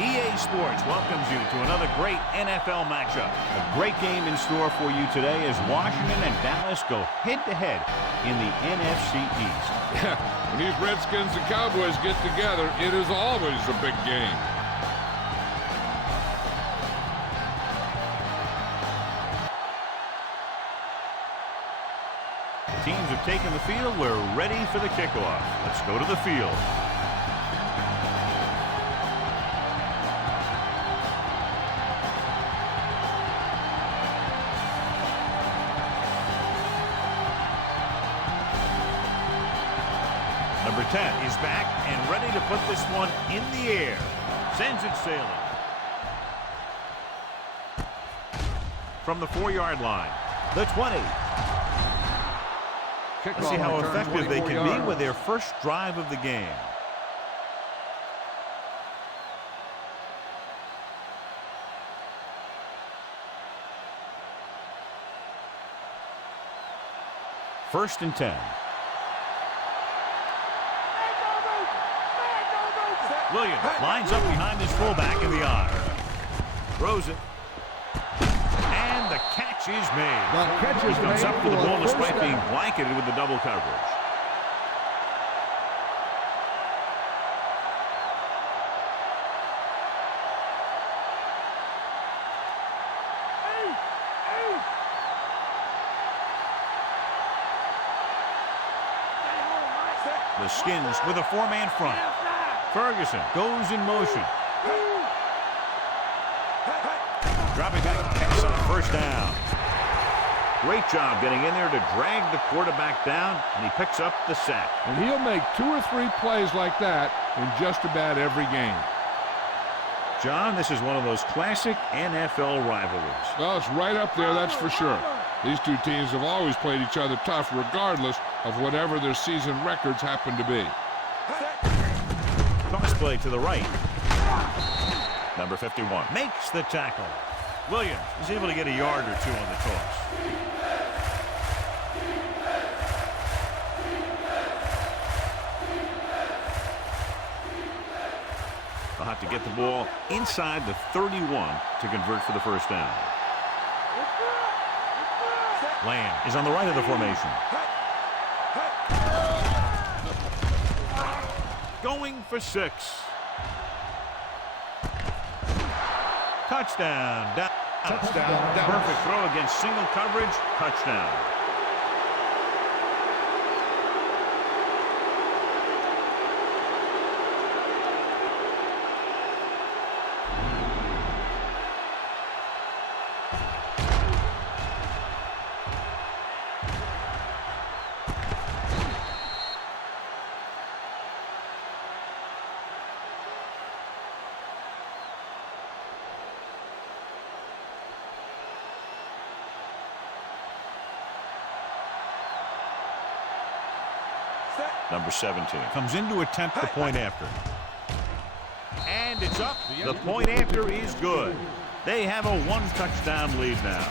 EA Sports welcomes you to another great NFL matchup. A great game in store for you today as Washington and Dallas go head-to-head in the NFC East. Yeah, when these Redskins and Cowboys get together, it is always a big game. The teams have taken the field. We're ready for the kickoff. Let's go to the field. Number 10 is back and ready to put this one in the air. Sends it sailing. From the 4-yard line, the 20. Let's see how effective they can be with their first drive of the game. First and 10. Williams lines up behind his fullback in the I. Throws it. And the catch is made. He comes up with the ball despite being blanketed with the double coverage. The Skins with a 4-man front. Ferguson goes in motion. Dropping back pass on first down. Great job getting in there to drag the quarterback down, and he picks up the sack. And he'll make 2 or 3 plays like that in just about every game. John, this is one of those classic NFL rivalries. Well, it's right up there, that's for sure. These two teams have always played each other tough regardless of whatever their season records happen to be. Toss play to the right. Number 51 makes the tackle. Williams is able to get a yard or 2 on the toss. They'll have to get the ball inside the 31 to convert for the first down. Lamb is on the right of the formation. Going for 6. Touchdown. Down. Touchdown. Perfect throw against single coverage. Touchdown. Number 17 comes in to attempt the point after. And it's up. The point after is good. They have a 1-touchdown lead now.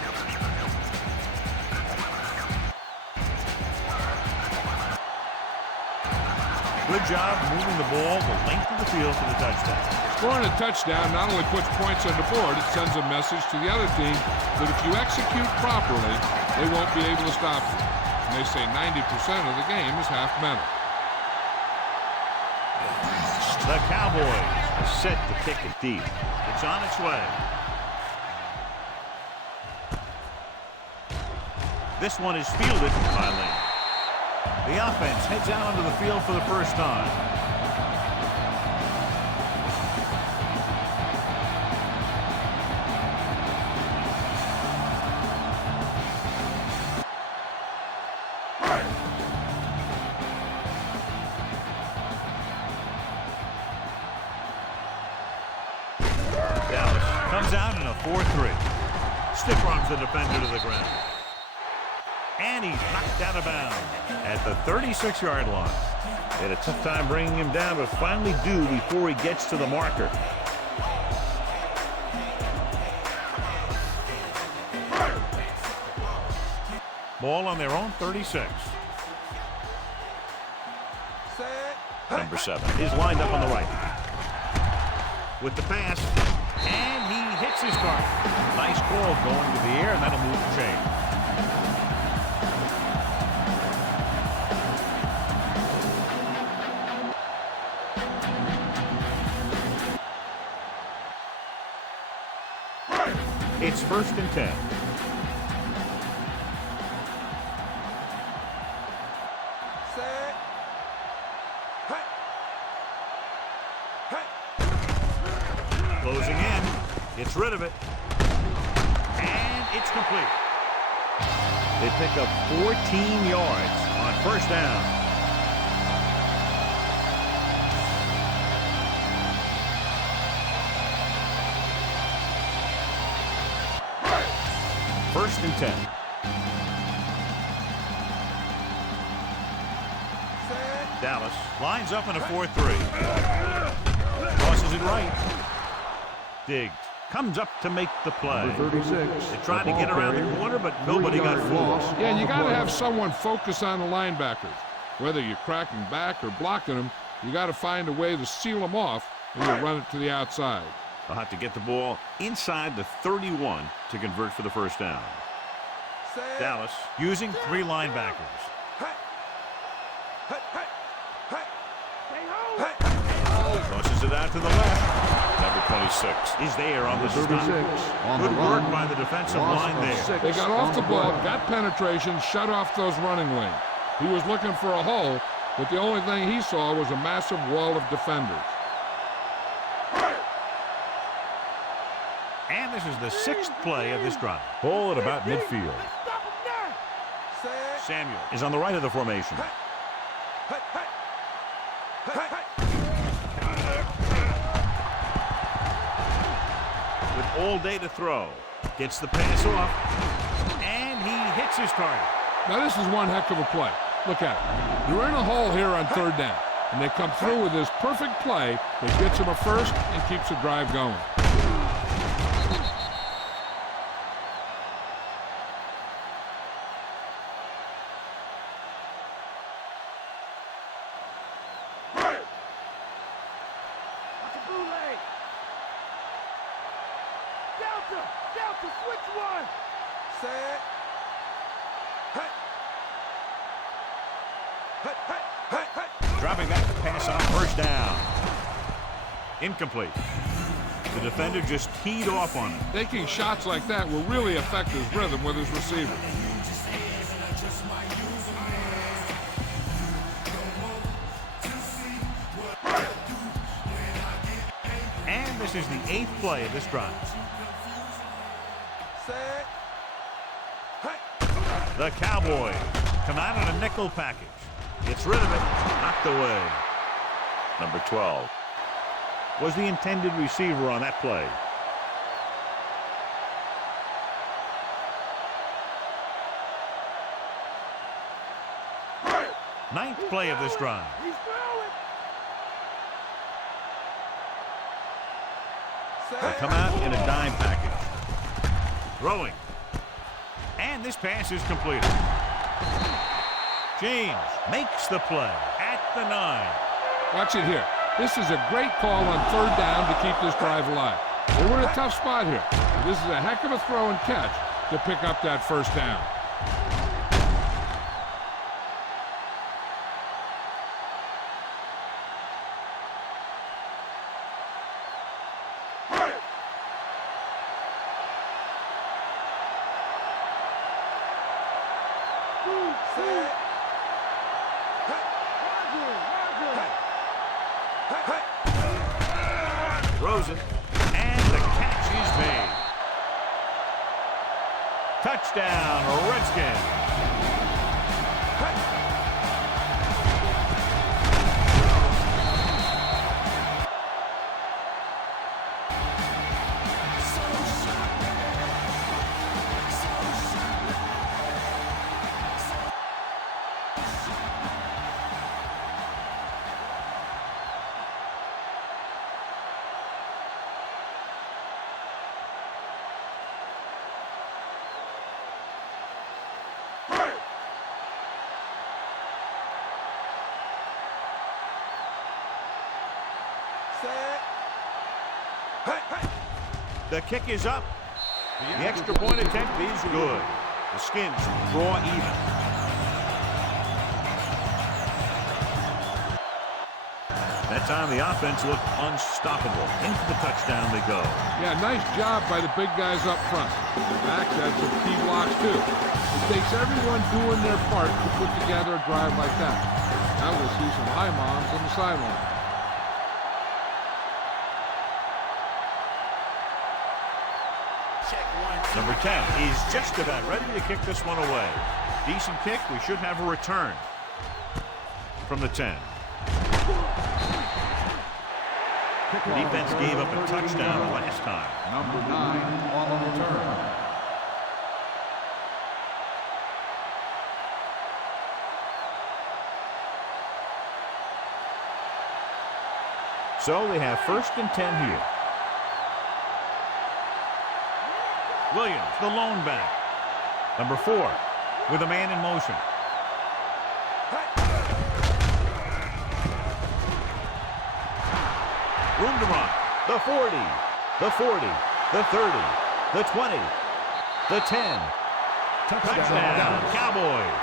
Good job moving the ball the length of the field for the touchdown. Scoring a touchdown not only puts points on the board, it sends a message to the other team that if you execute properly, they won't be able to stop you. And they say 90% of the game is half mental. The Cowboys are set to kick it deep. It's on its way. This one is fielded by Lee. The offense heads out onto the field for the first time. Comes out in a 4-3. Stiff arms the defender to the ground. And he's knocked out of bounds at the 36-yard line. They had a tough time bringing him down, but finally do before he gets to the marker. Ball on their own 36. Number 7 is lined up on the right. with the pass, and he hits his target. Nice call going to the air, and that'll move the chain. It's 1st and 10. Set. Hey. Hey. Closing in. Gets rid of it. And it's complete. They pick up 14 yards on 1st down. First and 10. Dallas lines up in a 4-3. Crosses it right. Diggs comes up to make the play. Number 36. They tried to get around the corner, but nobody got fooled. Yeah, and you got to have someone focus on the linebackers. Whether you're cracking back or blocking them, you got to find a way to seal them off and you run it to the outside. They'll have to get the ball inside the 31 to convert for the 1st down. Dallas using 3 linebackers. Tosses it out to the left. Number 26 is there on the stop. Good work by the defensive line there. They got off the ball, got penetration, shut off those running lanes. He was looking for a hole, but the only thing he saw was a massive wall of defenders. And this is the 6th play of this drive. Ball at about midfield. Samuel is on the right of the formation. With all day to throw. Gets the pass off. And he hits his target. Now this is one heck of a play. Look at it. You're in a hole here on 3rd down. And they come through with this perfect play that gets him a first and keeps the drive going. Delta, switch one. Set. Hey. Hey, hey, hey, hey. Dropping back to pass on 1st down. Incomplete. The defender just teed off on him. Taking shots like that will really affect his rhythm with his receiver. And this is the 8th play of this drive. Set. Hey. The Cowboys come out in a nickel package. Gets rid of it. Knocked away. Number 12 was the intended receiver on that play. Ninth play of this drive. He's throwing. They come out in a dime package. Throwing. And this pass is completed. James makes the play at the 9. Watch it here. This is a great call on 3rd down to keep this drive alive. They were in a tough spot here. This is a heck of a throw and catch to pick up that 1st down. Throws it, and the catch is made. Touchdown, Redskins. The kick is up. The extra point attempt is good. The Skins draw even. That time the offense looked unstoppable. Into the touchdown they go. Yeah, nice job by the big guys up front. Max had some key blocks too. It takes everyone doing their part to put together a drive like that. Now we'll see some high moms on the sideline. Number 10 is just about ready to kick this one away. Decent kick. We should have a return from the 10. The defense gave up a touchdown last time. Number 9 on the return. So they have 1st and 10 here. Williams, the lone back. Number 4, with a man in motion. Room to run. The 40, the 40, the 30, the 20, the 10. Touchdown, Cowboys.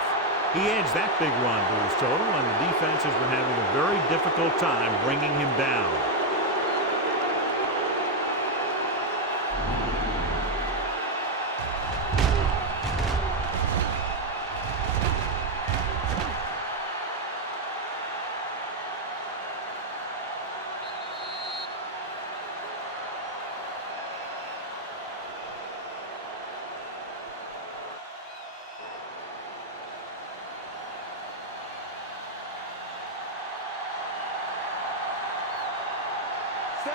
He adds that big run to his total, and the defense has been having a very difficult time bringing him down.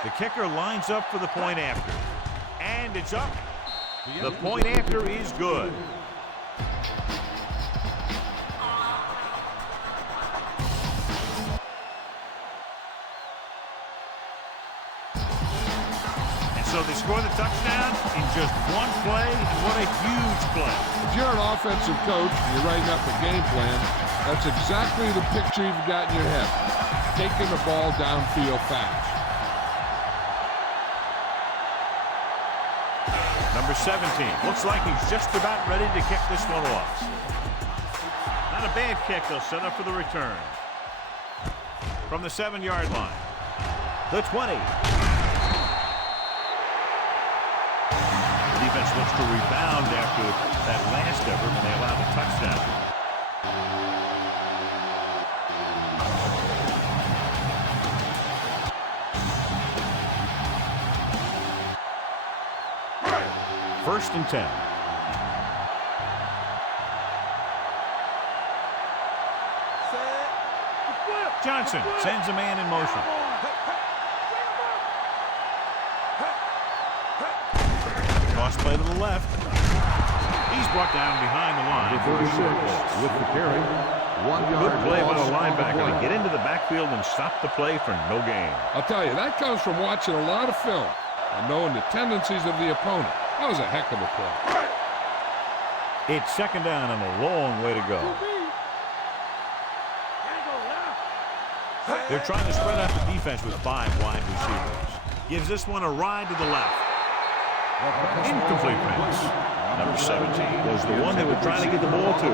The kicker lines up for the point after. And it's up. The point after is good. And so they score the touchdown in just one play. And what a huge play. If you're an offensive coach and you're writing up a game plan, that's exactly the picture you've got in your head. Taking the ball downfield fast. Number 17. Looks like he's just about ready to kick this one off. Not a bad kick. They'll set up for the return. From the 7-yard line. The 20. The defense looks to rebound after that last effort, and they allow the touchdown. First and 10. Johnson sends a man in motion. Cross play to the left. He's brought down behind the line. 36 with the carry. 1 yard. Good play by the linebacker to get into the backfield and stop the play for no gain. I'll tell you, that comes from watching a lot of film and knowing the tendencies of the opponent. That was a heck of a play. It's second down and a long way to go. They're trying to spread out the defense with 5 wide receivers. Gives this one a ride to the left. Incomplete pass. Number 17 was the one they were trying to get the ball to.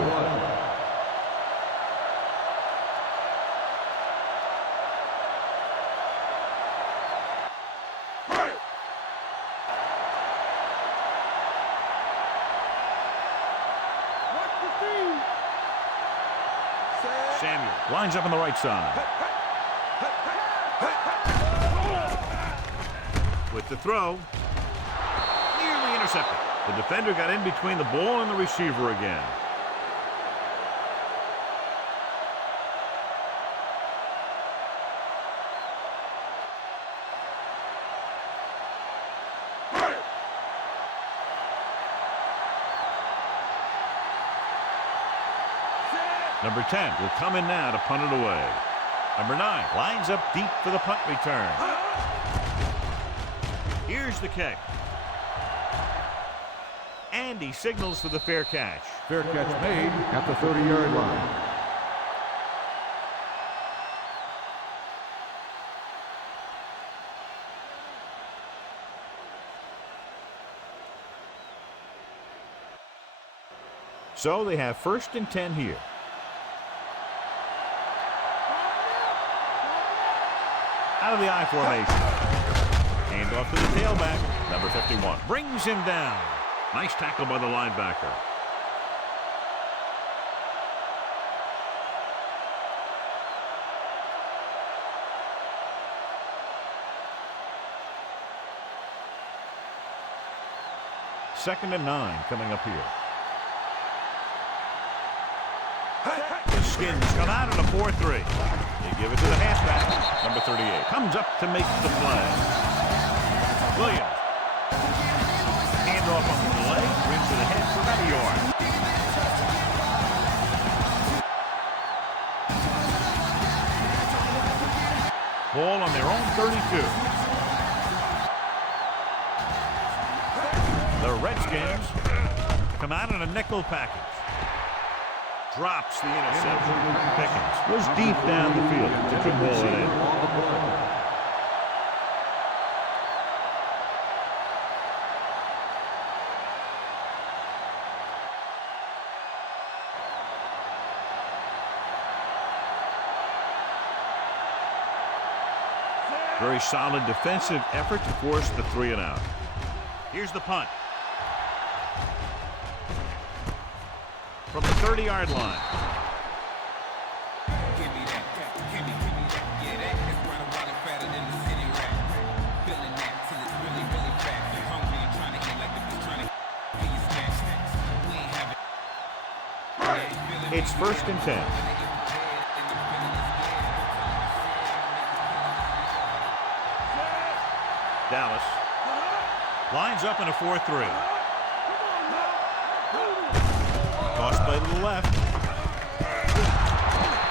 Samuel lines up on the right side. With the throw. Nearly intercepted. The defender got in between the ball and the receiver again. Number 10 will come in now to punt it away. Number 9 lines up deep for the punt return. Here's the kick. And he signals for the fair catch. Fair catch made at the 30-yard line. So they have 1st and 10 here. Out of the I formation. Hand off to the tailback. Number 51 brings him down. Nice tackle by the linebacker. Second and 9 coming up here. The Skins come out in a 4-3. They give it to the halfback. Number 38 comes up to make the play. Williams. Hand off on the delay. Brings it ahead for about a yard. Ball on their own 32. The Redskins come out in a nickel package. Drops the interception. Pickens was deep down the field to ball it in. Very solid defensive effort to force the 3 and out. Here's the punt. From the 30-yard line. It's 1st and 10. Dallas lines up in a 4-3. Toss play to the left.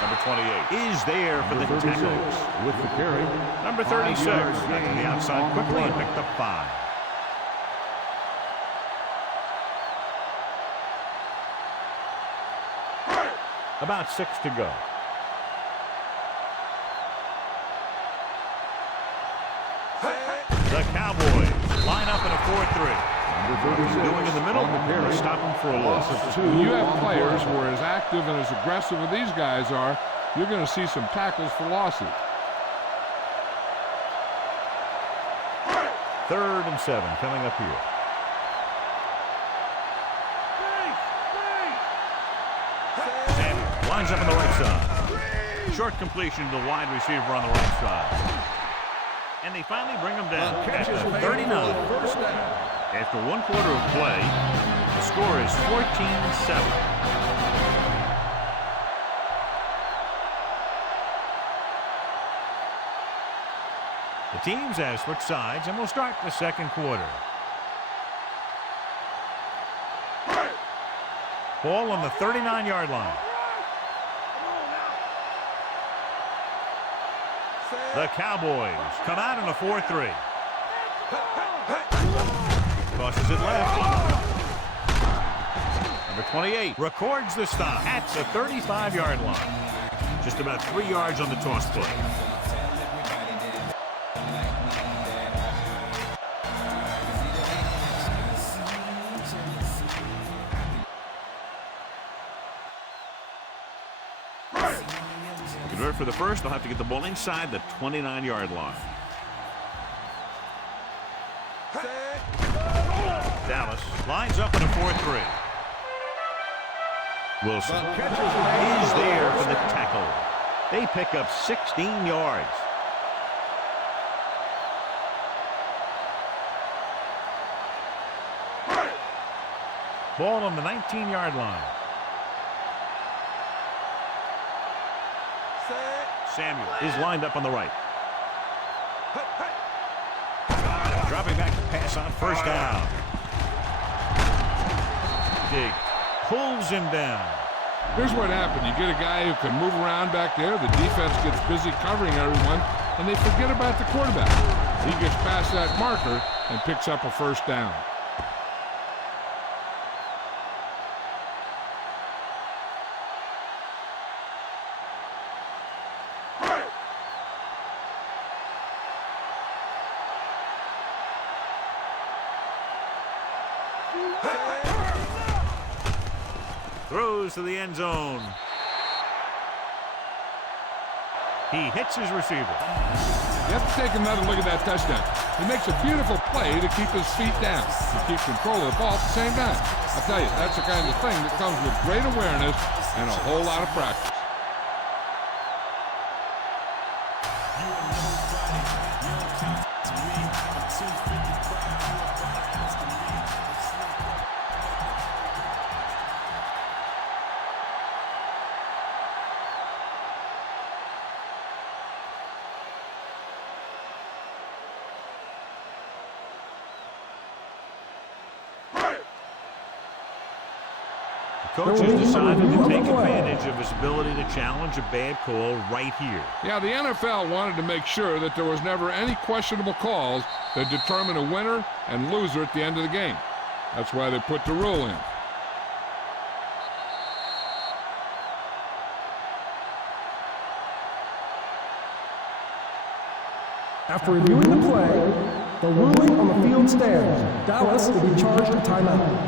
Number 28 is there for the tackle. With the carry. Number 36 got to the outside quickly and picked up 5. About 6 to go. The Cowboys line up in a 4-3. Doing in the middle, they stop him for a loss of 2. When you have players who are as active and as aggressive as these guys are, you're going to see some tackles for losses. 3rd and 7 coming up here. Samuel lines up on the right side. Short completion to the wide receiver on the right side. And they finally bring him down at the 39. After 1 quarter of play, the score is 14-7. The teams have switched sides and will start the 2nd quarter. Ball on the 39-yard line. The Cowboys come out in a 4-3. Tosses it left. Number 28 records the stop at the 35-yard line. Just about 3 yards on the toss play. To convert for the first, they'll have to get the ball inside the 29-yard line. Dallas lines up in a 4-3. Wilson is there for the tackle. They pick up 16 yards. Ball on the 19-yard line. Samuel is lined up on the right. Dropping back to pass on 1st down. Diggs pulls him down. Here's what happened. You get a guy who can move around back there. The defense gets busy covering everyone, and they forget about the quarterback. He gets past that marker and picks up a 1st down. Throws to the end zone. He hits his receiver. You have to take another look at that touchdown. He makes a beautiful play to keep his feet down and keep control of the ball at the same time. I tell you, that's the kind of thing that comes with great awareness and a whole lot of practice. Coaches decided to take advantage of his ability to challenge a bad call right here. Yeah, the NFL wanted to make sure that there was never any questionable calls that determine a winner and loser at the end of the game. That's why they put the rule in. After reviewing the play, the ruling on the field stands. Dallas will be charged a timeout.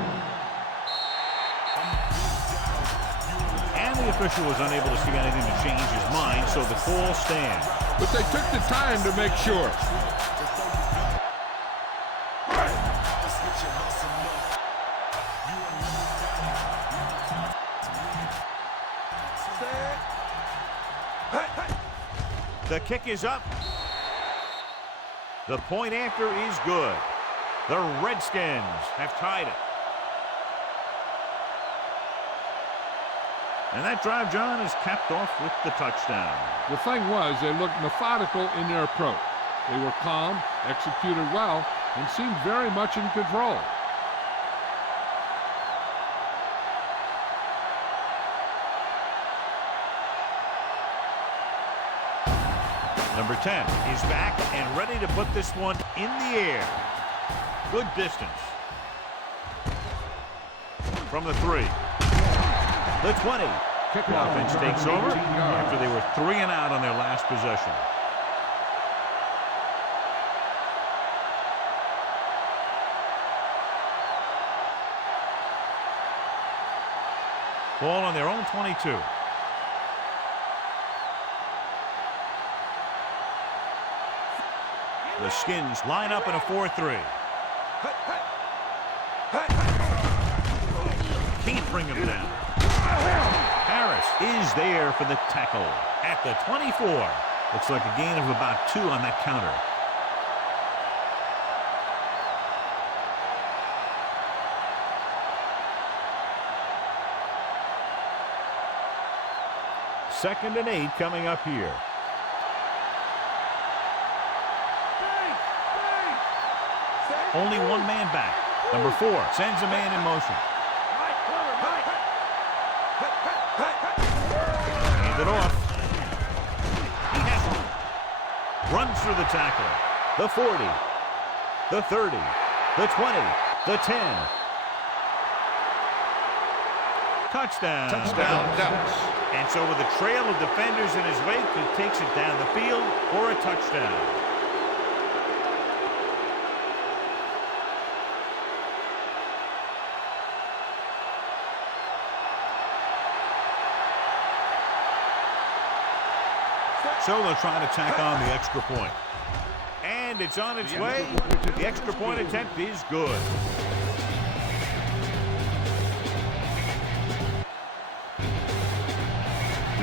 The official was unable to see anything to change his mind, so the call stands. But they took the time to make sure. The kick is up. The point after is good. The Redskins have tied it. And that drive, John, is capped off with the touchdown. The thing was, they looked methodical in their approach. They were calm, executed well, and seemed very much in control. Number 10 is back and ready to put this one in the air. Good distance. From the 3. The 20. The offense takes over after they were 3 and out on their last possession. Ball on their own 22. The Skins line up in a 4-3. Can't bring him down. Harris is there for the tackle at the 24. Looks like a gain of about 2 on that counter. Second and 8 coming up here. Only one man back. Number 4 sends a man in motion. Hand it off. He has it. Runs through the tackle. The 40. The 30. The 20. The 10. Touchdown. Touchdown, Dallas. And so with a trail of defenders in his wake, he takes it down the field for a touchdown. So they'll try to tack on the extra point. And it's on its way. The extra point attempt is good.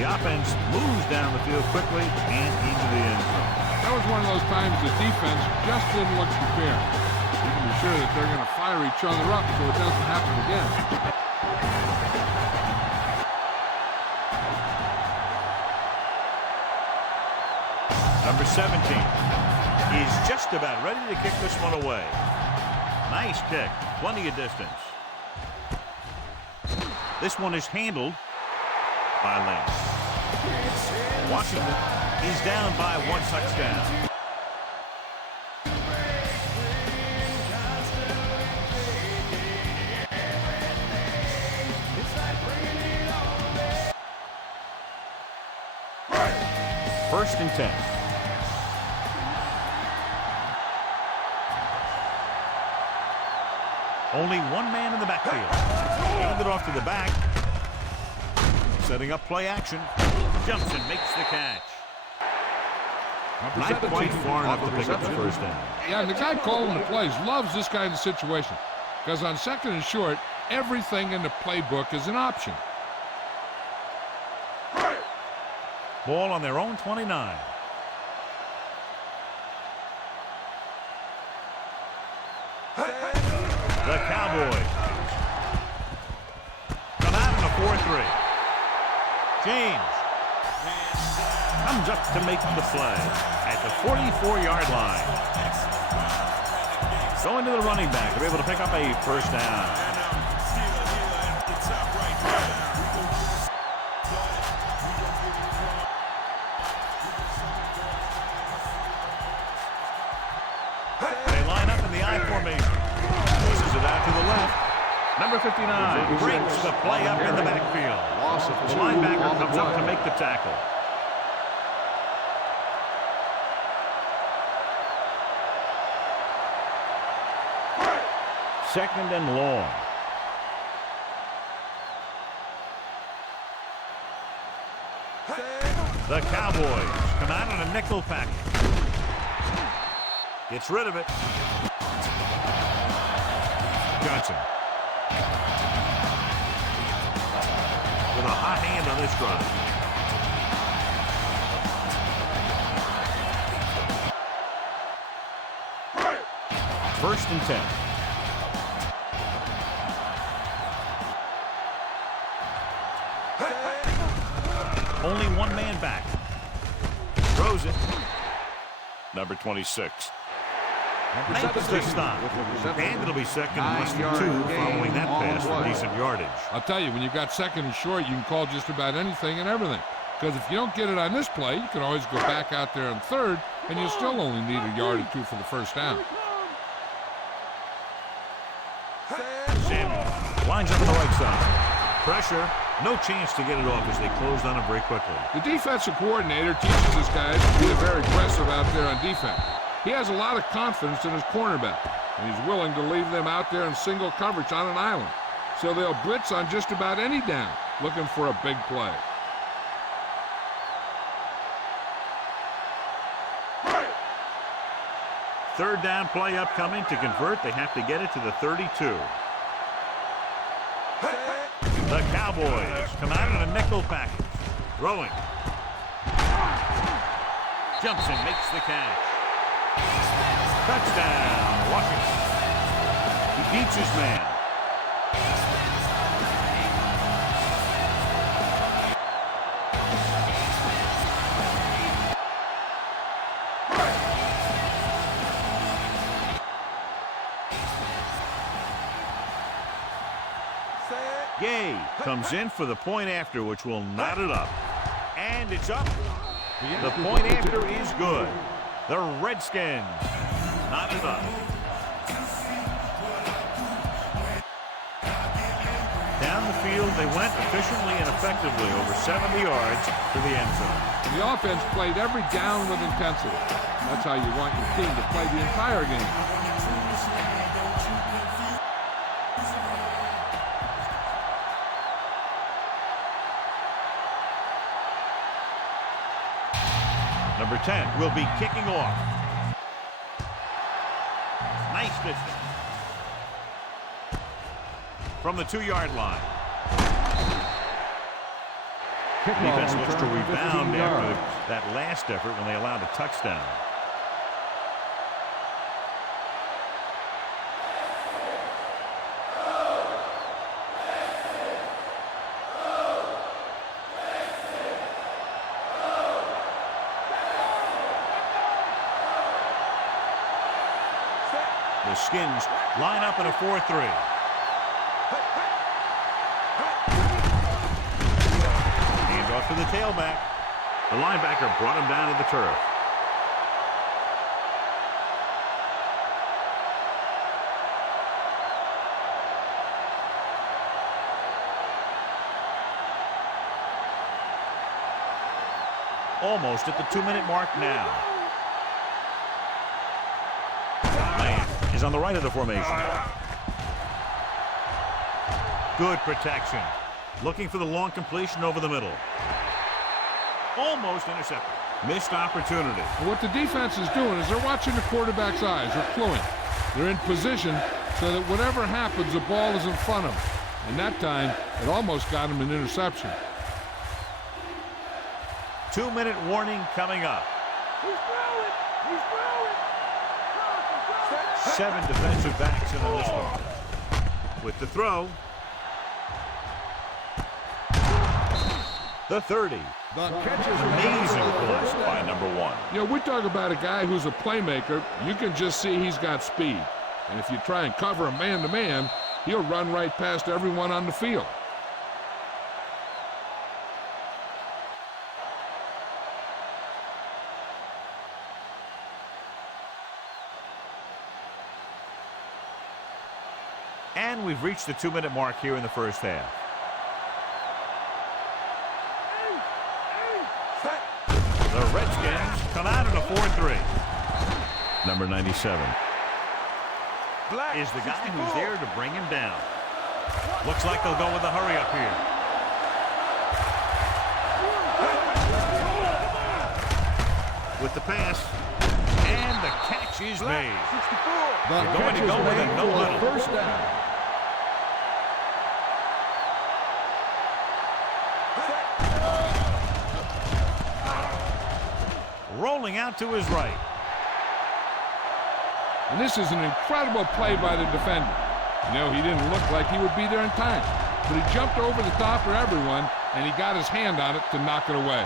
The offense moves down the field quickly and into the end zone. That was one of those times the defense just didn't look prepared. You can be sure that they're going to fire each other up so it doesn't happen again. Number 17 is just about ready to kick this one away. Nice kick. Plenty of distance. This one is handled by Lynch. Washington is down by 1 touchdown. First and 10. Only one man in the backfield. Hand it off to the back. Setting up play action. Jumps and makes the catch. Not quite far enough to pick up the first down. Yeah, and the guy calling the plays loves this kind of situation because on 2nd and short, everything in the playbook is an option. Ball on their own 29. The Cowboys come out in a 4-3. James comes up to make the play at the 44-yard line. Going to the running back. They're able to pick up a first down. They line up in the I formation. Pushes it out to the left. Number 59 breaks the play up in the backfield. The linebacker comes up to make the tackle. Second and long. The Cowboys come out in a nickel package. Gets rid of it. Johnson with a hot hand on this drive. First and 10. Only one man back. Throws it. Number 26. Makes the stop. And it'll be second and less than 2 following that pass for decent yardage. I'll tell you, when you've got 2nd and short, you can call just about anything and everything. Because if you don't get it on this play, you can always go back out there on 3rd, and you still only need a yard or 2 for the first down. Samuel lines up on the right side. Pressure. No chance to get it off as they closed on him very quickly. The defensive coordinator teaches his guys to be very aggressive out there on defense. He has a lot of confidence in his cornerback, and he's willing to leave them out there in single coverage on an island. So they'll blitz on just about any down, looking for a big play. Third down play upcoming. To convert, they have to get it to the 32. The Cowboys come out in a nickel package. Throwing. Jumps and makes the catch. Touchdown, Washington. He beats his man. Gay comes in for the point after, which will knot it up. And it's up. The point after is good. The Redskins knot it up. Down the field, they went efficiently and effectively over 70 yards to the end zone. The offense played every down with intensity. That's how you want your team to play the entire game. Number 10 will be kicking off. Nice distance. From the 2-yard line. Defense looks to rebound after that last effort when they allowed a touchdown. The Skins line up in a 4-3. Hand off to the tailback. The linebacker brought him down to the turf. Almost at the 2-minute mark now. On the right of the formation. Good protection. Looking for the long completion over the middle. Almost intercepted. Missed opportunity. And what the defense is doing is they're watching the quarterback's eyes. They're cluing. They're in position so that whatever happens, the ball is in front of them. And that time, it almost got him an interception. 2-minute warning coming up. He's throwing! He's throwing! 7 defensive backs in on this one. With the throw. The 30. The catch is Amazing plus by number 1. You know, we talk about a guy who's a playmaker. You can just see he's got speed. And if you try and cover him man-to-man, he'll run right past everyone on the field. And we've reached the 2-minute mark here in the first half. The Redskins come out in a 4-3. Number 97 Black is the guy 64. who's there to bring him down. Looks like they'll go with a hurry up here. With the pass, and the catch is made. 64. The They're going catch to go is with a made no for huddle. first down. Rolling out to his right. And this is an incredible play by the defender. You know, he didn't look like he would be there in time. But he jumped over the top of everyone, and he got his hand on it to knock it away.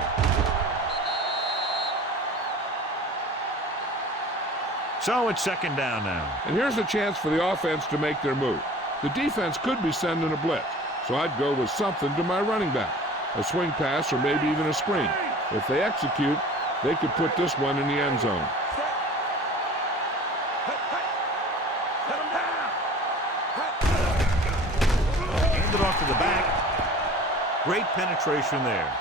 So it's 2nd down now. And here's a chance for the offense to make their move. The defense could be sending a blitz, so I'd go with something to my running back. A swing pass or maybe even a screen. If they execute, they could put this one in the end zone. Hand it off to the back. Great penetration there.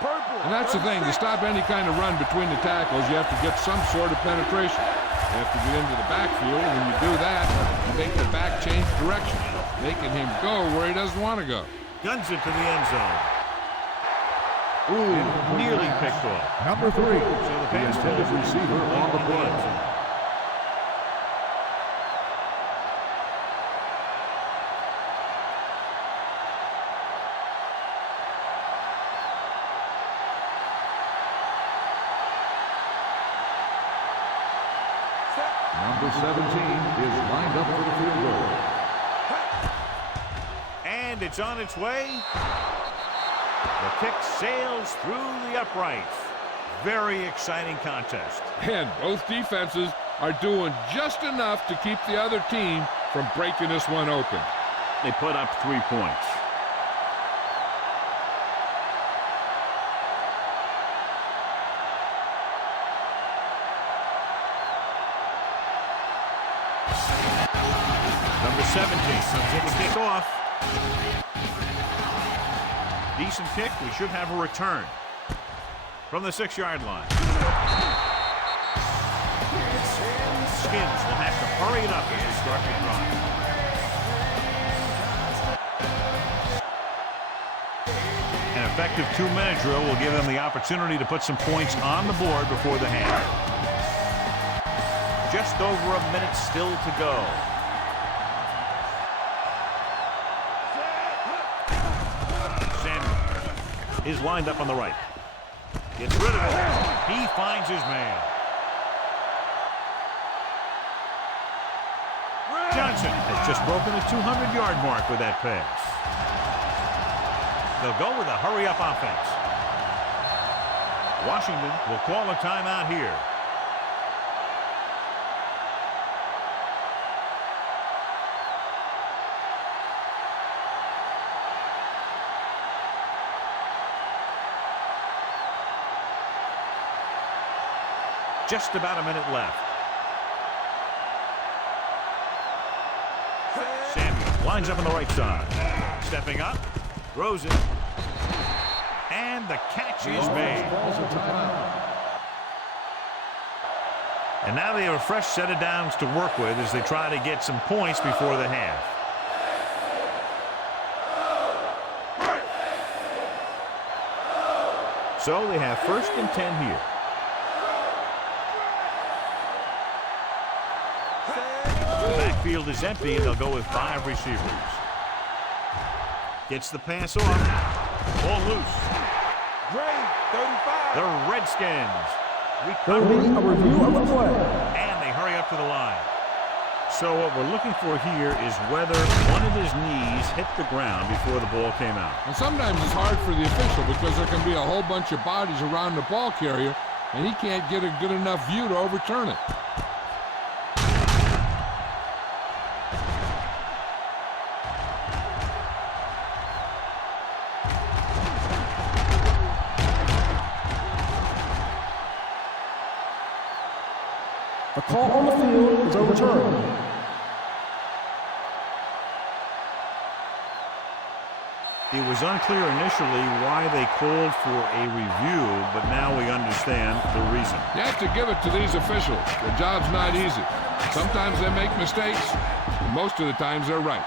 Purple. And that's the thing, to stop any kind of run between the tackles, you have to get some sort of penetration. You have to get into the backfield, and when you do that, you make the back change direction, making him go where he doesn't want to go. Guns it to the end zone. Ooh, nearly picked off. Number 3, So the the pass intended falls receiver on the in end play. zone. Number 17 is lined up for the field goal. And it's on its way. The kick sails through the uprights. Very exciting contest. And both defenses are doing just enough to keep the other team from breaking this one open. They put up 3 points. Number 17 comes in to kick off. Decent kick. We should have a return from the 6-yard line. Skins will have to hurry it up as they start to drive. An effective 2-minute drill will give them the opportunity to put some points on the board before the half. Just over a minute still to go. Samuel is lined up on the right. Gets rid of it. He finds his man. Johnson has just broken the 200-yard mark with that pass. They'll go with a hurry-up offense. Washington will call a timeout here. Just about a minute left. Samuel lines up on the right side. Stepping up, throws it, and the catch is made. And now they have a fresh set of downs to work with as they try to get some points before the half. So they have 1st and 10 here. The backfield is empty, and they'll go with 5 receivers. Gets the pass off. Ball loose. Gray, 35. The Redskins There will be a review of the play. and they hurry up to the line. So what we're looking for here is whether one of his knees hit the ground before the ball came out. And sometimes it's hard for the official because there can be a whole bunch of bodies around the ball carrier, and he can't get a good enough view to overturn it. The call on the field is overturned. It was unclear initially why they called for a review, but now we understand the reason. You have to give it to these officials. Their job's not easy. Sometimes they make mistakes, and most of the times they're right.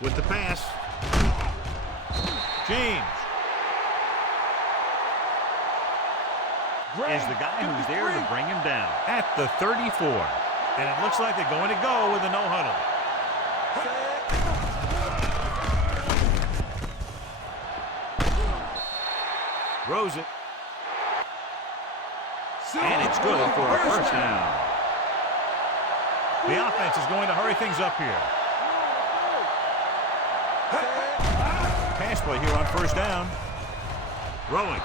With the pass, James is the guy who's there to bring him down at the 34. And it looks like they're going to go with a no huddle. Throws it. And it's good for a 1st down. The offense is going to hurry things up here. Pass play here on 1st down. Throwing.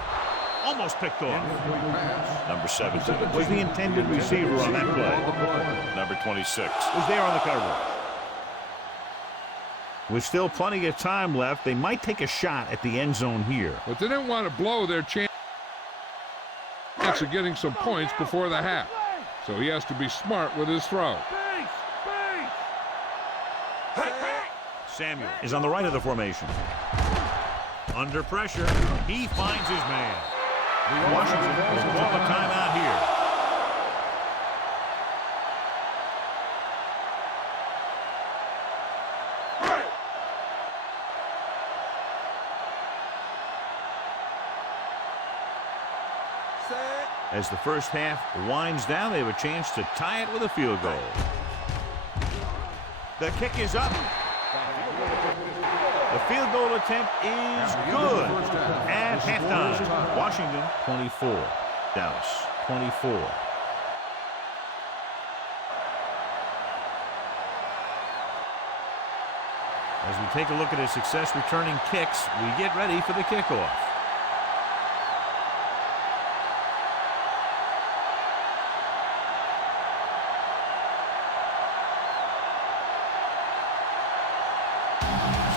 Almost picked off. Number 17 was the intended receiver on that play. Number 26 was there on the cover. With still plenty of time left, they might take a shot at the end zone here. But they didn't want to blow their chance of getting some points before the half. So he has to be smart with his throw. Samuel is on the right of the formation. Under pressure, he finds his man. Washington will call a timeout here. As the 1st half winds down, they have a chance to tie it with a field goal. The kick is up. The field goal attempt is good at halftime. Washington 24, Dallas 24. As we take a look at his success returning kicks, we get ready for the kickoff.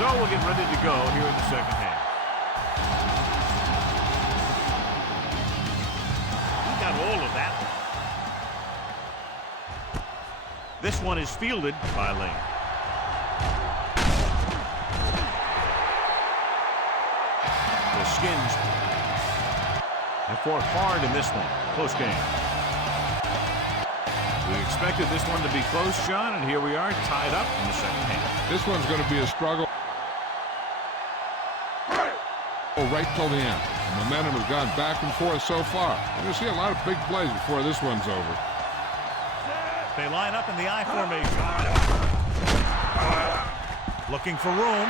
So we'll get ready to go here in the 2nd half. He got all of that. This one is fielded by Lane. The Skins have fought hard in this one. Close game. We expected this one to be close, John, and here we are tied up in the 2nd half. This one's going to be a struggle right till the end. The momentum has gone back and forth so far. We're going to see a lot of big plays before this one's over. They line up in the I formation. Looking for room.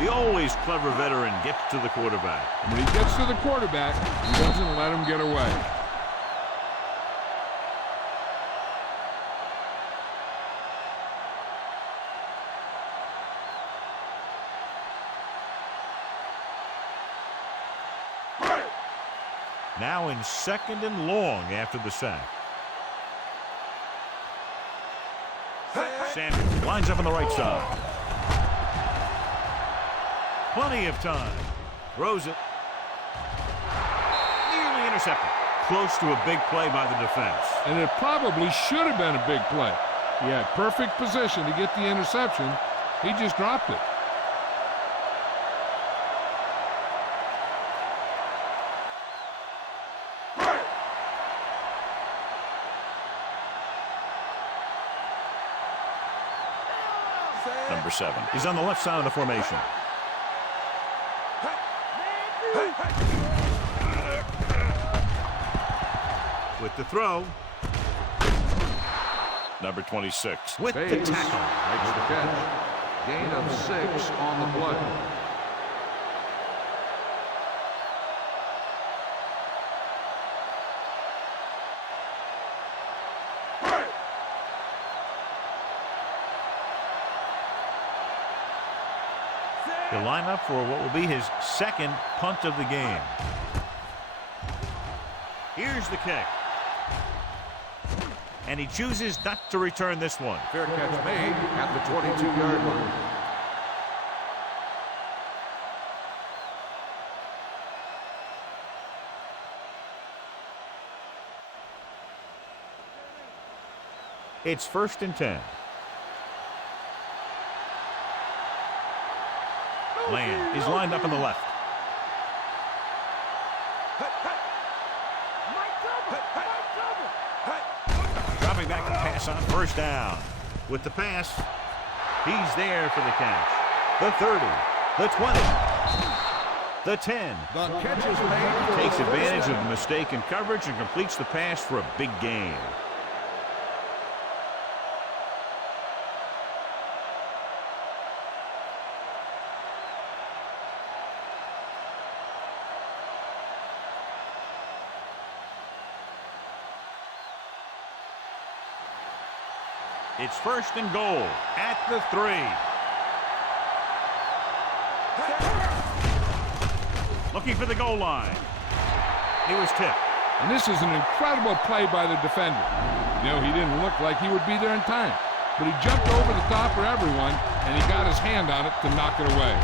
The always clever veteran gets to the quarterback. When he gets to the quarterback, he doesn't let him get away. Now in 2nd and long after the sack. Samuel lines up on the right side. Plenty of time. Throws it. Nearly intercepted. Close to a big play by the defense. And it probably should have been a big play. He had perfect position to get the interception. He just dropped it. Number 7. He's on the left side of the formation. With the throw. Number 26 with the Bates tackle. makes the catch. Gain of 6 on the play. He'll line up for what will be his second punt of the game. Here's the kick. And he chooses not to return this one. Fair catch made at the 22-yard line. It's 1st and 10. Land is lined up on the left. Dropping back to pass on 1st down. With the pass, he's there for the catch. The 30, the 20, the 10. The catch is made. Takes advantage of the mistake in coverage and completes the pass for a big gain. It's 1st and goal at the 3. Looking for the goal line. He was tipped. And this is an incredible play by the defender. You know, he didn't look like he would be there in time, but he jumped over the top of everyone, and he got his hand on it to knock it away.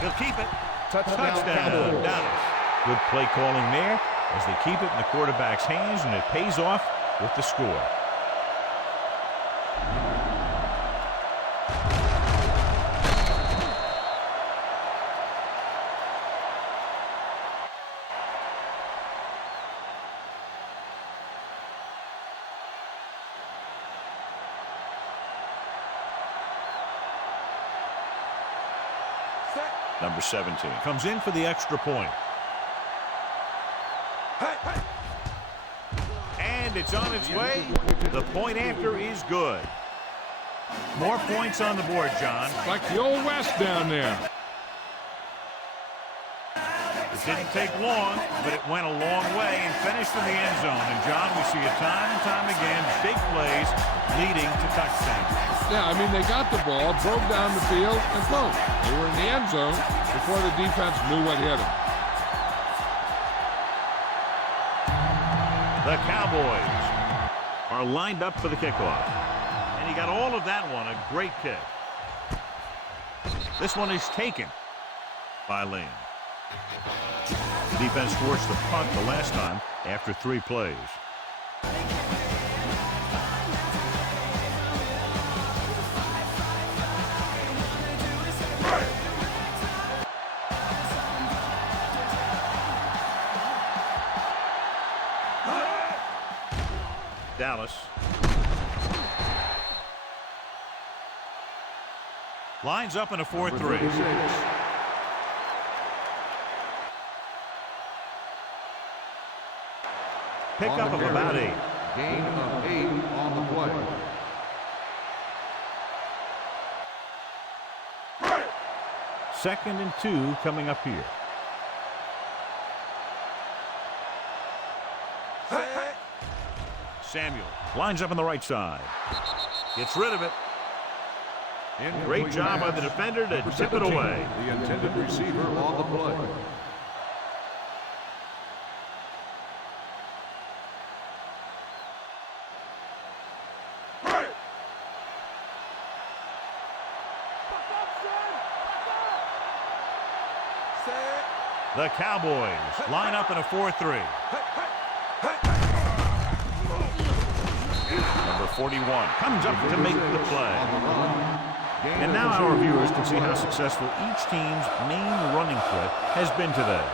He'll keep it. Touchdown. Dallas. Good play calling there as they keep it in the quarterback's hands, and it pays off with the score. Number 17 comes in for the extra point. And it's on its way. The point after is good. More points on the board, John. Like the old West down there. It didn't take long, but it went a long way and finished in the end zone. And, John, we see it time and time again, big plays leading to touchdowns. Yeah, I mean, they got the ball, broke down the field, and boom, they were in the end zone before the defense knew what hit them. The Cowboys are lined up for the kickoff. And he got all of that one, a great kick. This one is taken by Lane. The defense forced the punt the last time after 3 plays. Dallas lines up in a 4-3. Pickup of about 8. Gain of 8 on the play. Second and 2 coming up here. Samuel lines up on the right side. Gets rid of it. Great job by the defender to tip it away. The intended receiver on the play. The Cowboys line up in a 4-3. 41. Comes up to make the play. And now our viewers can see how successful each team's main running threat has been today.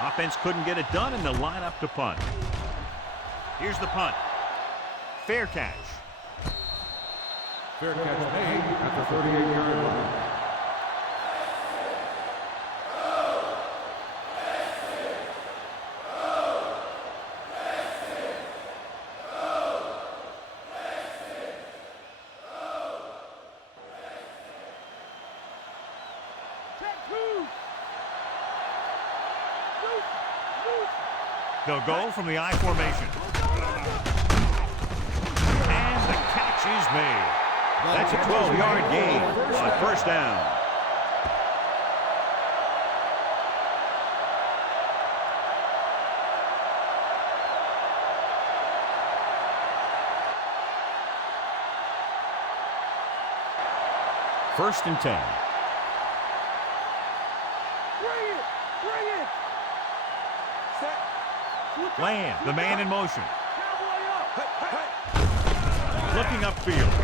Offense couldn't get it done, and they'll line up to punt. Here's the punt. Fair catch. Fair catch made at the 38-yard line. They'll go from the I formation. And the catch is made. That's a 12-yard gain on first down. First and 10. Lamb, the man in motion. Looking upfield.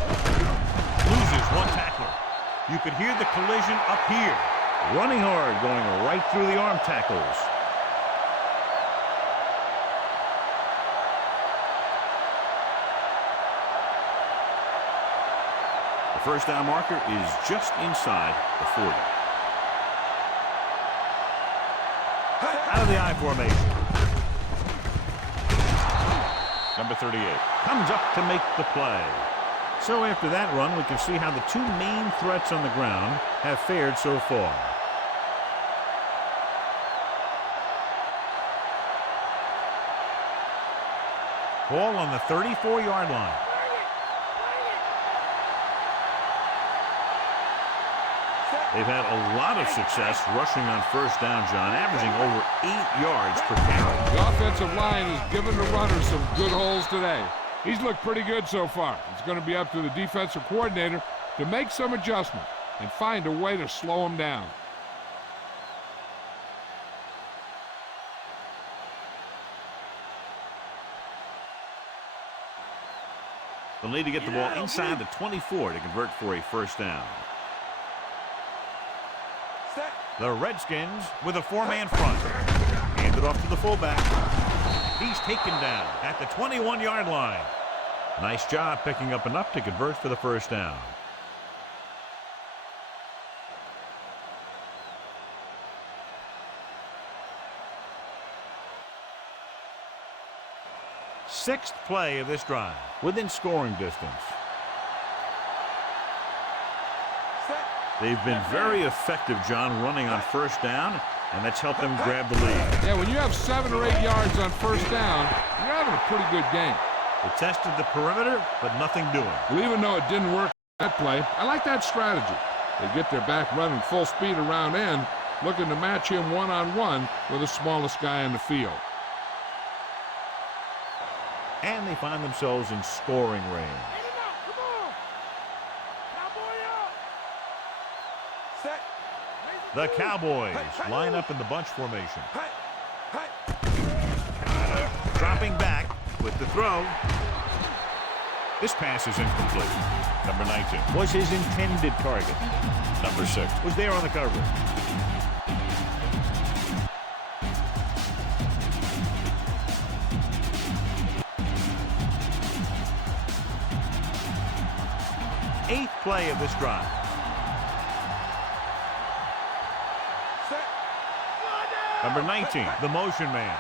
Loses one tackler. You could hear the collision up here. Running hard, going right through the arm tackles. The first down marker is just inside the 40. Out of the I formation. Number 38 comes up to make the play. So after that run, we can see how the two main threats on the ground have fared so far. Ball on the 34-yard line. They've had a lot of success rushing on first down, John, averaging over 8 yards per carry. The offensive line has given the runner some good holes today. He's looked pretty good so far. It's going to be up to the defensive coordinator to make some adjustment and find a way to slow him down. They'll need to get the ball inside the 24 to convert for a first down. The Redskins with a four-man front. Hand it off to the fullback. He's taken down at the 21-yard line. Nice job picking up enough to convert for the first down. Sixth play of this drive, within scoring distance. They've been very effective, John, running on first down, and that's helped them grab the lead. Yeah, when you have 7 or 8 yards on first down, you're having a pretty good game. They tested the perimeter, but nothing doing. Well, even though it didn't work that play, I like that strategy. They get their back running full speed around end, looking to match him one-on-one with the smallest guy on the field. And they find themselves in scoring range. The Cowboys line up in the bunch formation. Dropping back with the throw. This pass is incomplete. Number 19 was his intended target. Number 6 was there on the coverage. Eighth play of this drive. Number 19, the motion man.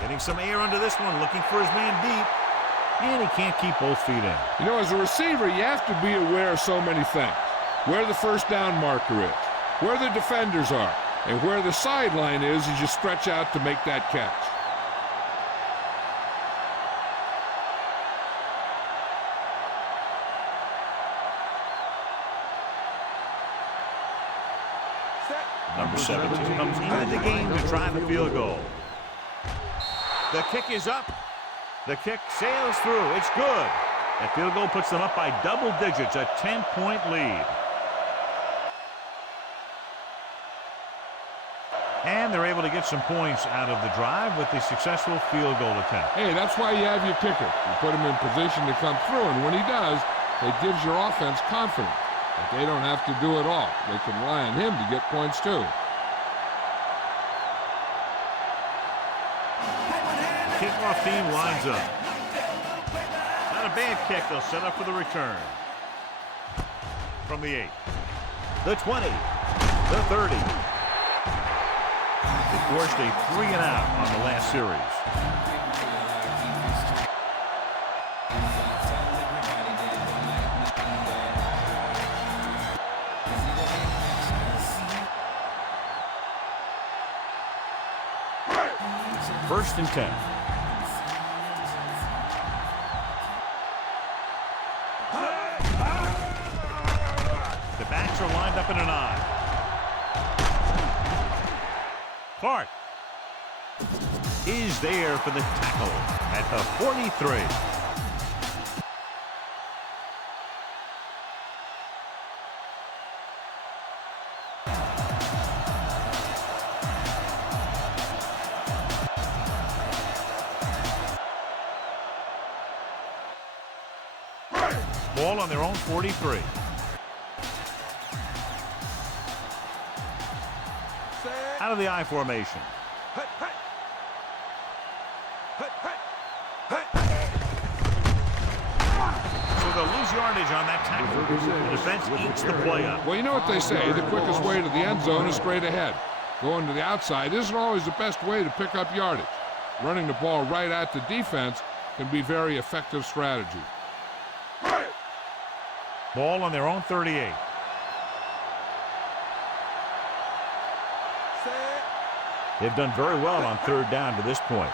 Getting some air under this one, looking for his man deep. And he can't keep both feet in. You know, as a receiver, you have to be aware of so many things. Where the first down marker is, where the defenders are, and where the sideline is as you stretch out to make that catch. Number 17 comes into the game to try the field goal. The kick is up. The kick sails through. It's good. That field goal puts them up by double digits, a 10-point lead. And they're able to get some points out of the drive with the successful field goal attempt. Hey, that's why you have your kicker. You put him in position to come through, and when he does, it gives your offense confidence that they don't have to do it all. They can rely on him to get points too. Kickoff team lines up. Not a bad kick. They'll set up for the return. From the 8. The 20. The 30. It forced a 3-and-out on the last series. First and 10. The backs are lined up in an eye. Clark is there for the tackle at the 43. Ball on their own 43. Out of the I formation. So they'll lose yardage on that tackle. The defense eats the play up. Well, you know what they say, the quickest way to the end zone is straight ahead. Going to the outside isn't always the best way to pick up yardage. Running the ball right at the defense can be very effective strategy. Ball on their own 38. They've done very well on third down to this point.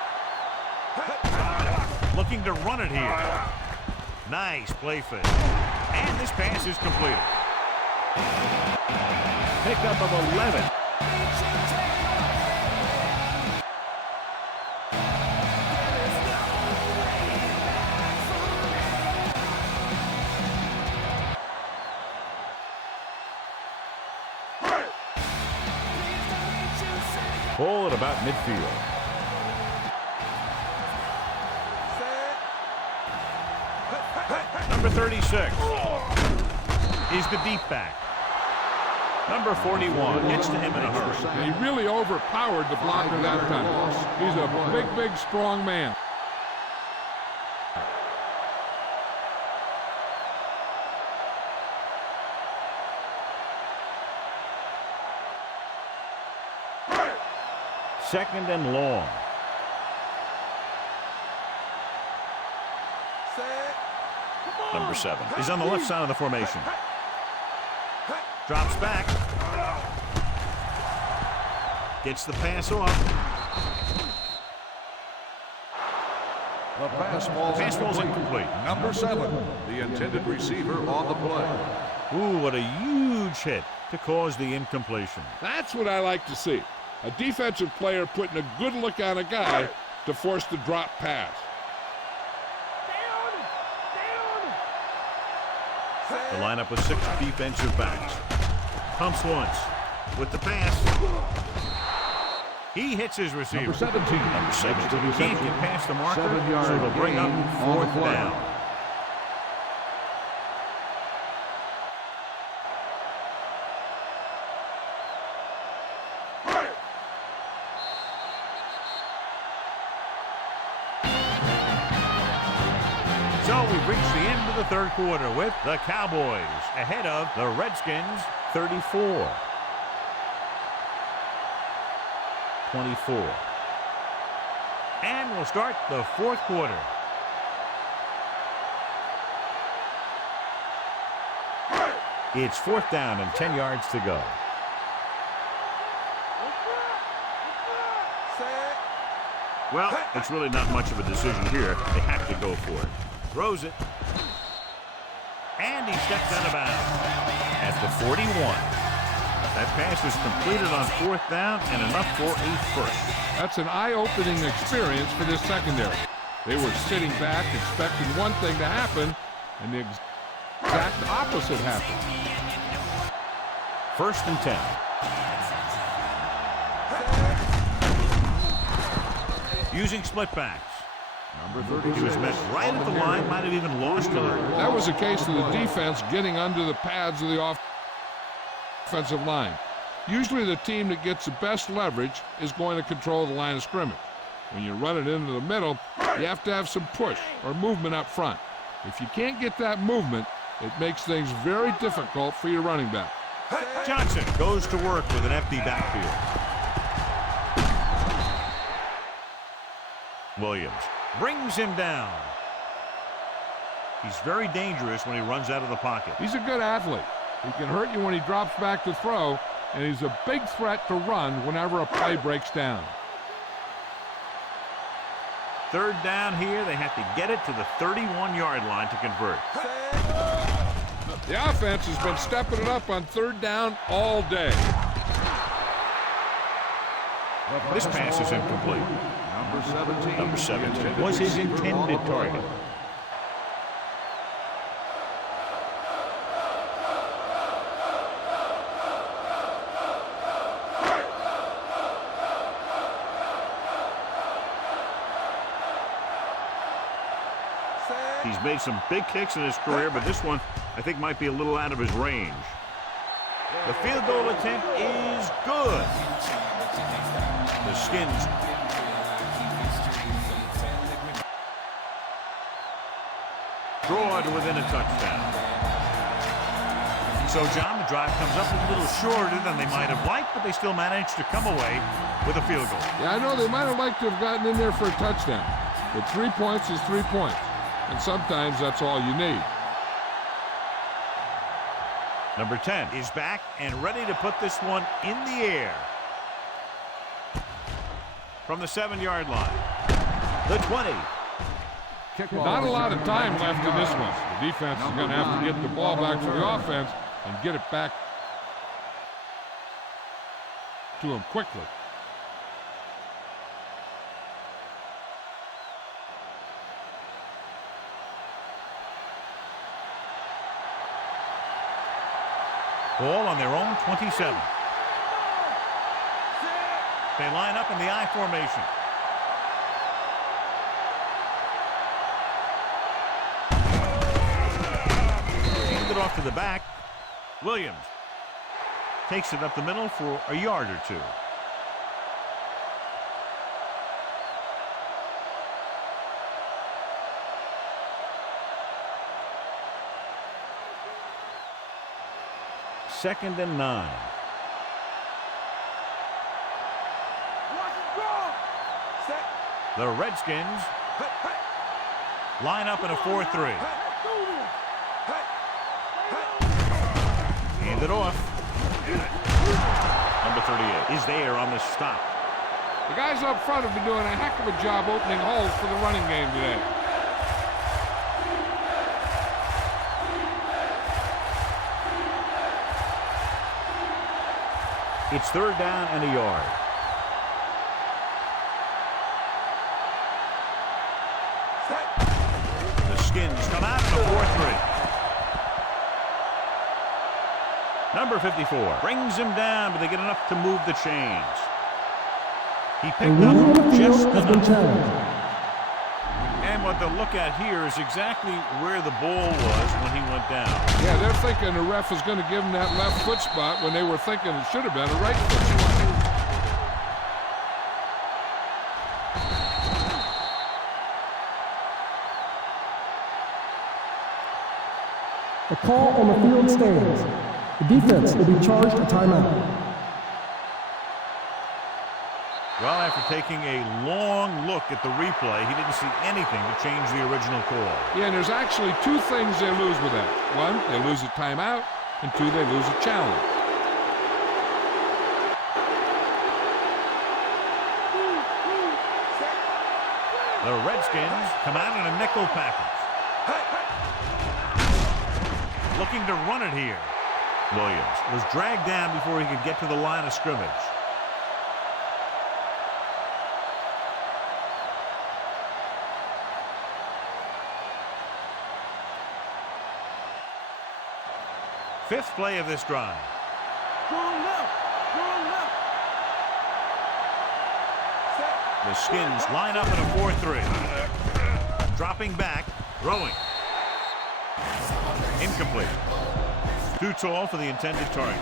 Looking to run it here. Nice play fake. And this pass is completed. Pickup of 11. Ball at about midfield. Number 36 is the deep back. Number 41 gets to him in a hurry. And he really overpowered the blocker that time. He's a big, strong man. Second and long. Number 7 is on the left side of the formation. Drops back. Gets the pass off. The pass ball's incomplete. Number 7, the intended receiver on the play. Ooh, what a huge hit to cause the incompletion. That's what I like to see. A defensive player putting a good look on a guy to force the drop pass. The lineup with 6 defensive backs. Pumps once with the pass. He hits his receiver. Number 17. Number 17. He can't get past the marker, so it'll bring up fourth down. So we've reached the end of the third quarter with the Cowboys ahead of the Redskins 34-24. And we'll start the fourth quarter. It's fourth down and 10 yards to go. Well, it's really not much of a decision here. They have to go for it. Throws it. And he steps out of bounds at the 41. That pass is completed on fourth down and enough for a first. That's an eye-opening experience for this secondary. They were sitting back expecting one thing to happen, and the exact opposite happened. 1st and 10. Using split backs. Number 36. He was met right at the line, might have even lost it. That was a case of the defense getting under the pads of the offensive line. Usually the team that gets the best leverage is going to control the line of scrimmage. When you run it into the middle, you have to have some push or movement up front. If you can't get that movement, it makes things very difficult for your running back. Johnson goes to work with an empty backfield. Williams brings him down. He's very dangerous when he runs out of the pocket. He's a good athlete. He can hurt you when he drops back to throw, and he's a big threat to run whenever a play breaks down. 3rd down here. They have to get it to the 31-yard line to convert. The offense has been stepping it up on 3rd down all day. This pass is incomplete. Number 17 was his intended target. He's made some big kicks in his career, but this one I think might be a little out of his range. The field goal attempt is good. The Skins draw to within a touchdown. So, John, the drive comes up a little shorter than they might have liked, but they still managed to come away with a field goal. Yeah, I know they might have liked to have gotten in there for a touchdown, but 3 points is 3 points, and sometimes that's all you need. Number 10 is back and ready to put this one in the air. From the 7-yard line. The 20. Not a lot of time left in this one. The defense is going to have to get the ball back to the offense and get it back to him quickly. Ball on their own 27. They line up in the I formation. Handed it off to the back. Williams takes it up the middle for a yard or two. Second and 9. The Redskins line up in a 4-3. Hand it off. Number 38 is there on the stop. The guys up front have been doing a heck of a job opening holes for the running game today. It's 3rd down and a yard. The Skins come out in a 4-3. Number 54 brings him down, but they get enough to move the chains. He picked up just enough. And what they'll look at here is exactly where the ball was when he went down. Yeah, they're thinking the ref is going to give him that left foot spot when they were thinking it should have been a right foot spot. A call on the field stands. The defense will be charged a timeout. Well, after taking a long look at the replay, he didn't see anything to change the original call. Yeah, and there's actually 2 things they lose with that. 1, they lose a timeout, and 2, they lose a challenge. The Redskins come out in a nickel package. Looking to run it here. Williams was dragged down before he could get to the line of scrimmage. fifth play of this drive. The Skins line up in a 4-3. Dropping back, throwing. Incomplete. Too tall for the intended target.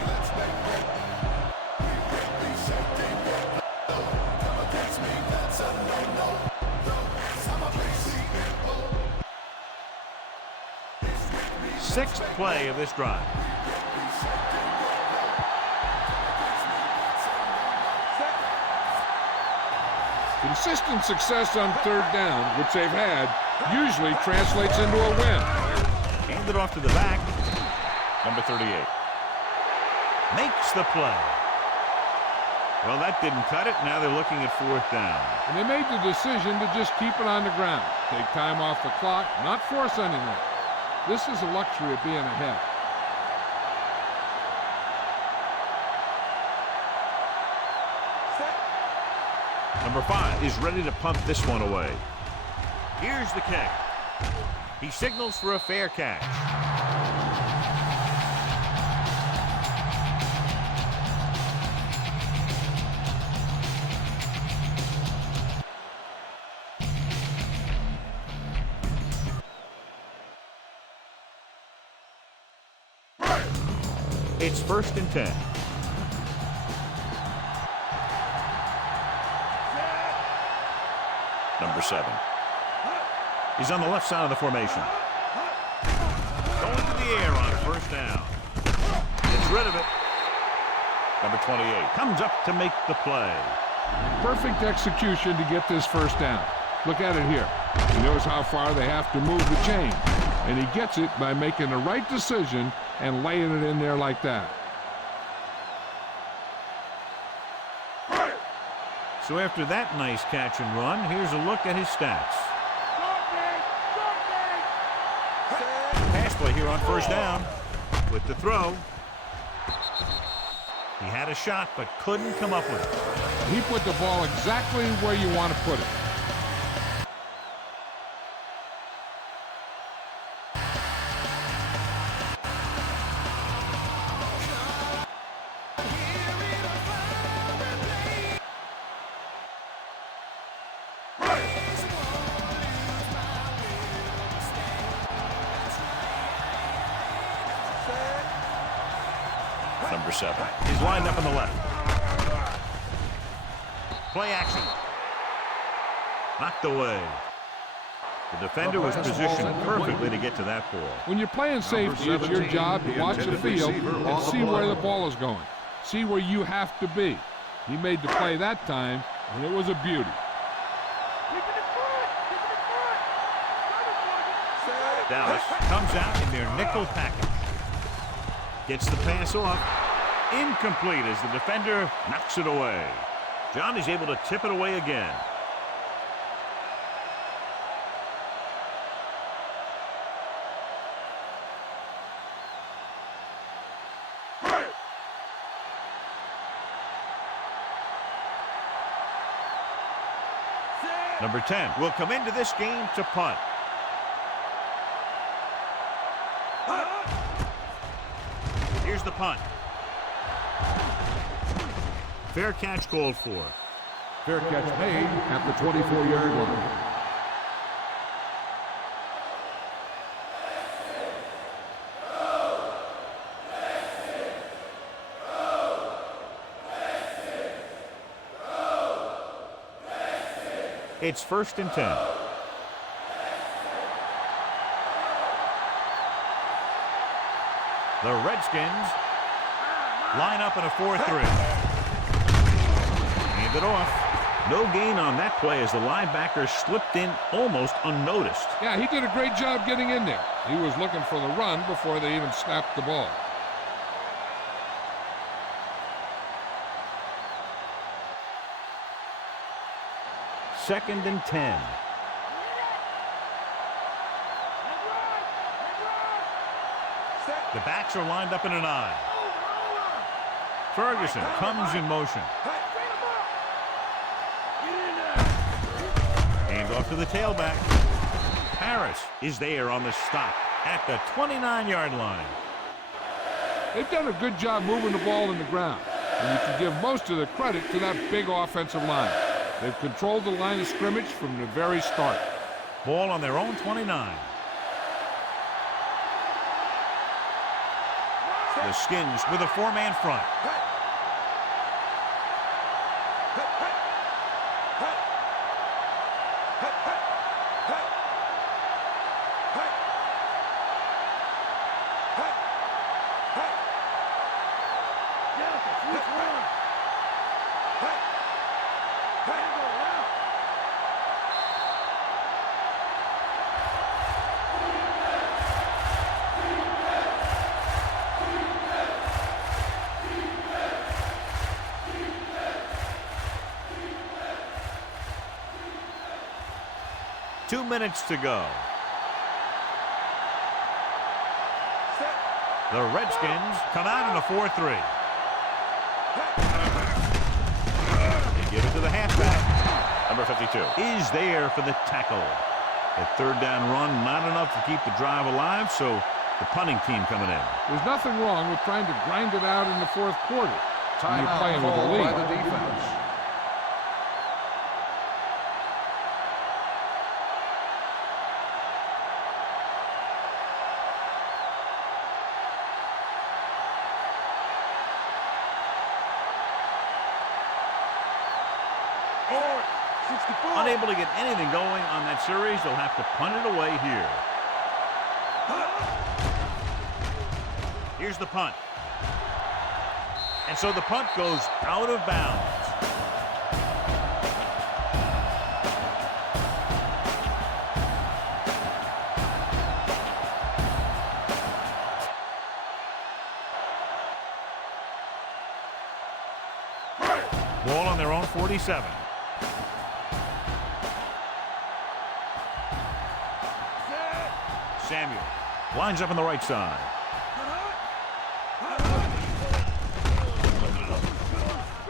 Sixth play of this drive. Consistent success on third down, which they've had, usually translates into a win. Handed off to the back. Number 38. Makes the play. Well, that didn't cut it. Now they're looking at fourth down. And they made the decision to just keep it on the ground. Take time off the clock, not force anything. This is the luxury of being ahead. Number 5 is ready to punt this one away. Here's the kick. He signals for a fair catch. It's 1st and 10. Number 7. He's on the left side of the formation. Going to the air on 1st down. Gets rid of it. Number 28 comes up to make the play. Perfect execution to get this 1st down. Look at it here. He knows how far they have to move the chain. And he gets it by making the right decision and laying it in there like that. So after that nice catch and run, here's a look at his stats. Pass play here on 1st down with the throw. He had a shot but couldn't come up with it. He put the ball exactly where you want to put it. Number 7. He's lined up on the left. Play action. Knocked away. The defender was positioned perfectly to get to that ball. When you're playing safety, it's your job to watch the field and see where the ball is going. See where you have to be. He made the play that time, and it was a beauty. Dallas comes out in their nickel package. Gets the pass off. Incomplete as the defender knocks it away. John is able to tip it away again. Number 10 will come into this game to punt. Here's the punt. Fair catch called for. Fair catch made at the 24-yard line. It's 1st and 10. The Redskins line up in a 4-3. Hand it off. No gain on that play as the linebacker slipped in almost unnoticed. Yeah, he did a great job getting in there. He was looking for the run before they even snapped the ball. Second and 10. The backs are lined up in an I. Ferguson comes in motion. Hand off to the tailback. Harris is there on the stop at the 29-yard line. They've done a good job moving the ball in the ground, and you can give most of the credit to that big offensive line. They've controlled the line of scrimmage from the very start. Ball on their own 29. The Skins with a 4-man front. Two minutes to go. The Redskins come out in a 4-3. They give it to the halfback. Number 52 is there for the tackle. That third down run, not enough to keep the drive alive, so the punting team coming in. There's nothing wrong with trying to grind it out in the fourth quarter. When you're playing with the lead. By the defense. Unable to get anything going on that series, they'll have to punt it away here. Here's the punt. And so the punt goes out of bounds. Ball on their own 47. Samuel lines up on the right side.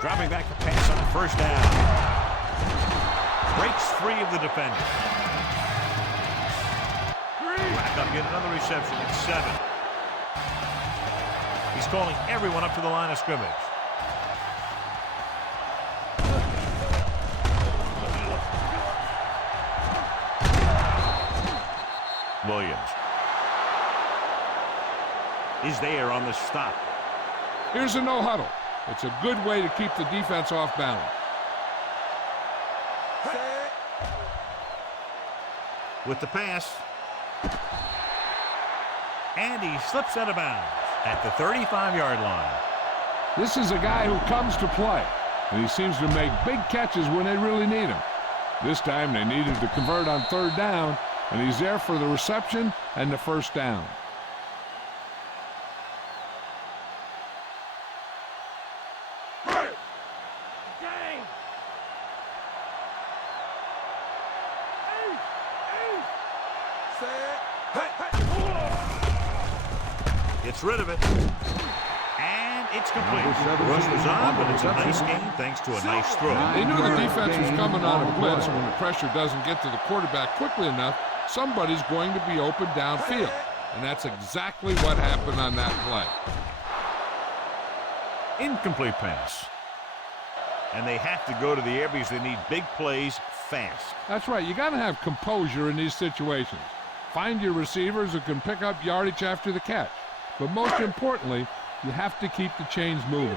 Dropping back to pass on first down. Breaks free of the defender. Back up, get another reception at 7. He's calling everyone up to the line of scrimmage. Williams is there on the stop. Here's a no huddle. It's a good way to keep the defense off balance. With the pass. And he slips out of bounds at the 35-yard line. This is a guy who comes to play, and he seems to make big catches when they really need him. This time they needed to convert on third down, and he's there for the reception and the first down. Gets rid of it. And it's complete. Rush was on, but it's a nice game thanks to a nice throw. They knew the defense was coming on a blitz. When the pressure doesn't get to the quarterback quickly enough, somebody's going to be open downfield. And that's exactly what happened on that play. Incomplete pass. And they have to go to the air because they need big plays fast. That's right. You got to have composure in these situations. Find your receivers who can pick up yardage after the catch. But most importantly, you have to keep the chains moving.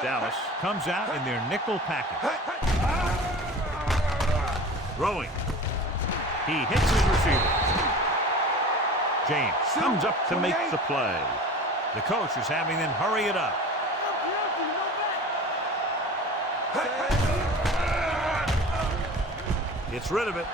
Dallas comes out in their nickel package. Throwing. He hits his receiver. James comes up to make the play. The coach is having them hurry it up. Gets rid of it.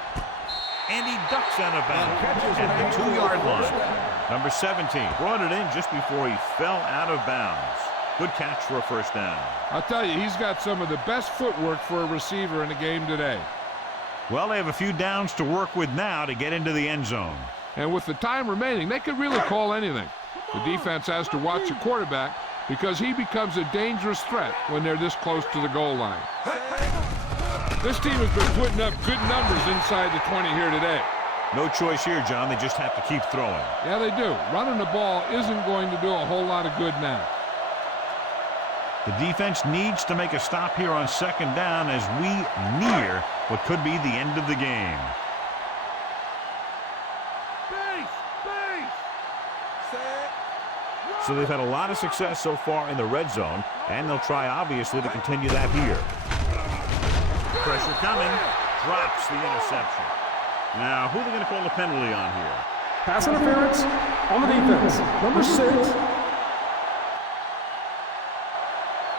And he ducks out of bounds at the 2-yard line. Number 17 brought it in just before he fell out of bounds. Good catch for a first down. I'll tell you, he's got some of the best footwork for a receiver in the game today. Well, they have a few downs to work with now to get into the end zone. And with the time remaining, they could really call anything. The defense has to watch the quarterback because he becomes a dangerous threat when they're this close to the goal line. This team has been putting up good numbers inside the 20 here today. No choice here, John. They just have to keep throwing. Yeah, they do. Running the ball isn't going to do a whole lot of good now. The defense needs to make a stop here on second down as we near what could be the end of the game. So they've had a lot of success so far in the red zone, and they'll try, obviously, to continue that here. Pressure coming. Drops the interception. Now, who are they going to call the penalty on here? Pass interference on the defense. Number 6.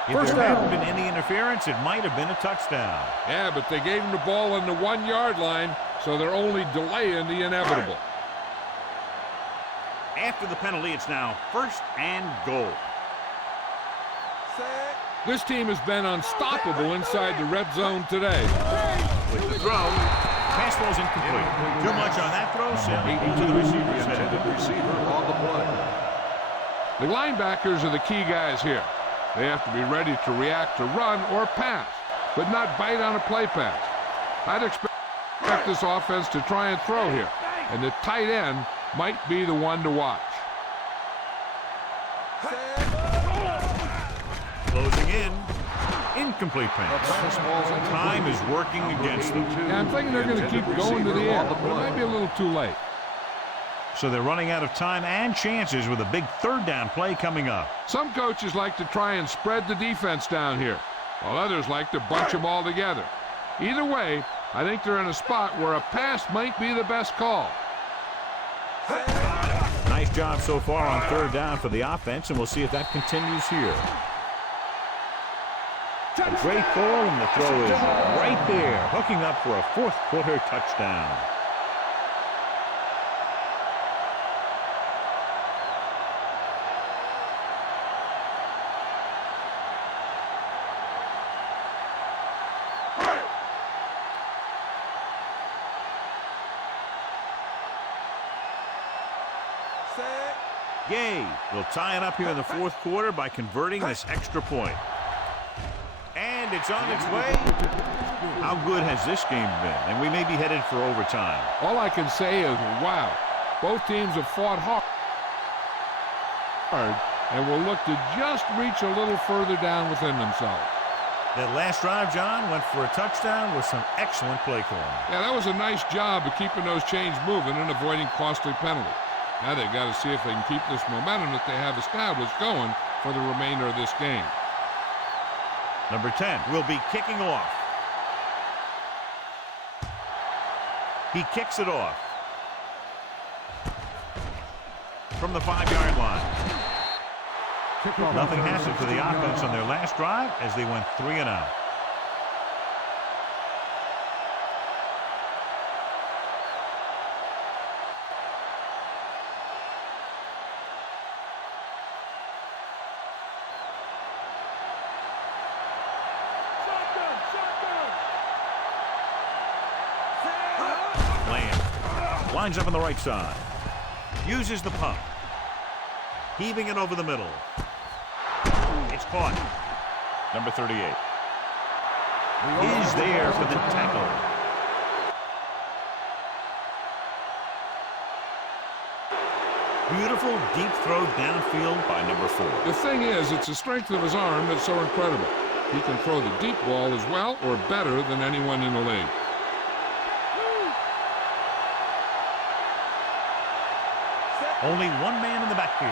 If First there down. hadn't been any interference, it might have been a touchdown. Yeah, but they gave him the ball on the 1-yard line, so they're only delaying the inevitable. After the penalty, it's now 1st and goal. This team has been unstoppable inside the red zone today. With the throw, pass ball's incomplete. Too much on that throw, sailing into the receiver's head. Intended receiver on the play. The linebackers are the key guys here. They have to be ready to react to run or pass, but not bite on a play pass. I'd expect this offense to try and throw here, and the tight end might be the one to watch. Closing in. Incomplete pass. Time is working against them. Yeah, I'm thinking they're going to keep going to the end, but it might be a little too late. So they're running out of time and chances with a big 3rd down play coming up. Some coaches like to try and spread the defense down here, while others like to bunch them all together. Either way, I think they're in a spot where a pass might be the best call. Nice job so far on 3rd down for the offense, and we'll see if that continues here. A great ball, and the throw is right there, hooking up for a 4th quarter touchdown. Yay! We'll tie it up here in the 4th quarter by converting this extra point. And it's on its way. How good has this game been? And we may be headed for overtime. All I can say is, wow, both teams have fought hard and will look to just reach a little further down within themselves. That last drive, John, went for a touchdown with some excellent play calling. Yeah, that was a nice job of keeping those chains moving and avoiding costly penalties. Now they've got to see if they can keep this momentum that they have established going for the remainder of this game. Number 10 will be kicking off. He kicks it off from the 5-yard line. Nothing happened for the offense on their last drive as they went 3 and out. Lines up on the right side. Uses the pump. Heaving it over the middle. It's caught. Number 38. He's there for the tackle. Beautiful deep throw downfield by number 4. The thing is, it's the strength of his arm that's so incredible. He can throw the deep ball as well or better than anyone in the league. Only one man in the backfield.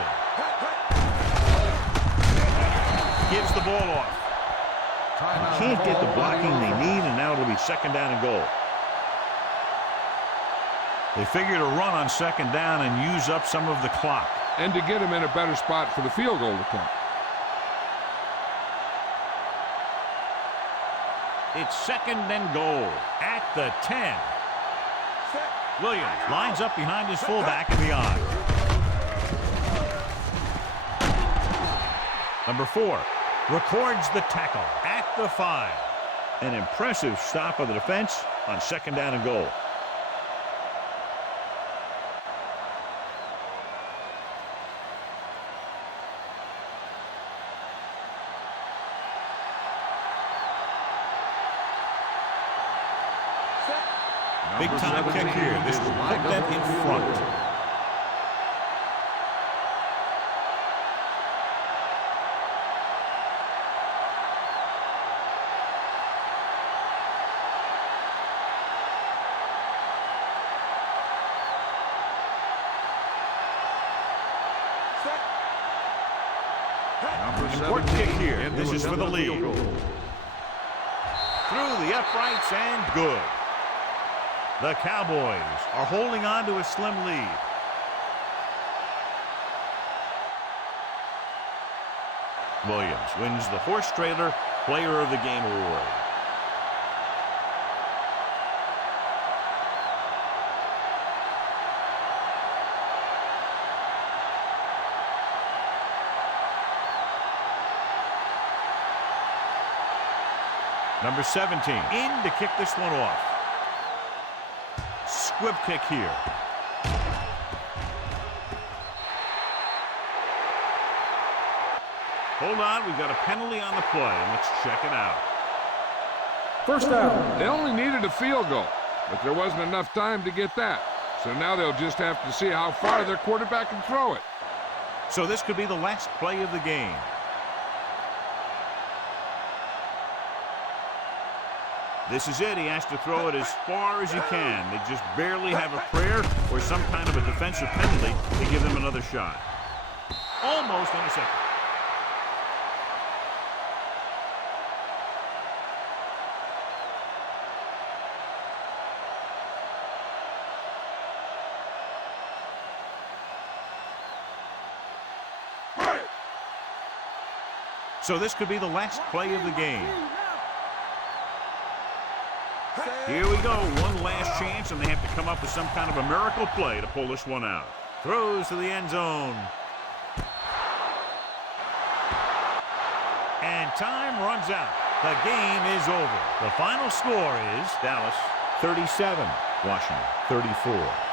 Gives the ball off. Can't get the blocking they need, and now it'll be 2nd down and goal. They figure to run on 2nd down and use up some of the clock. And to get him in a better spot for the field goal attempt. It's 2nd and goal at the 10. Williams lines up behind his fullback in the I. Number 4 records the tackle at the 5. An impressive stop of the defense on 2nd down and goal. Big time kick here. This will put them in front. Important kick here. This is for the lead. Through the uprights and good. The Cowboys are holding on to a slim lead. Williams wins the horse trailer Player of the Game award. Number 17 in to kick this one off. Squib kick here. Hold on, we've got a penalty on the play, and let's check it out. First down. They only needed a field goal, but there wasn't enough time to get that. So now they'll just have to see how far their quarterback can throw it. So this could be the last play of the game. This is it. He has to throw it as far as he can. They just barely have a prayer or some kind of a defensive penalty to give them another shot. Almost intercepted. So this could be the last play of the game. Here we go, one last chance, and they have to come up with some kind of a miracle play to pull this one out. Throws to the end zone. And time runs out. The game is over. The final score is Dallas 37, Washington 34.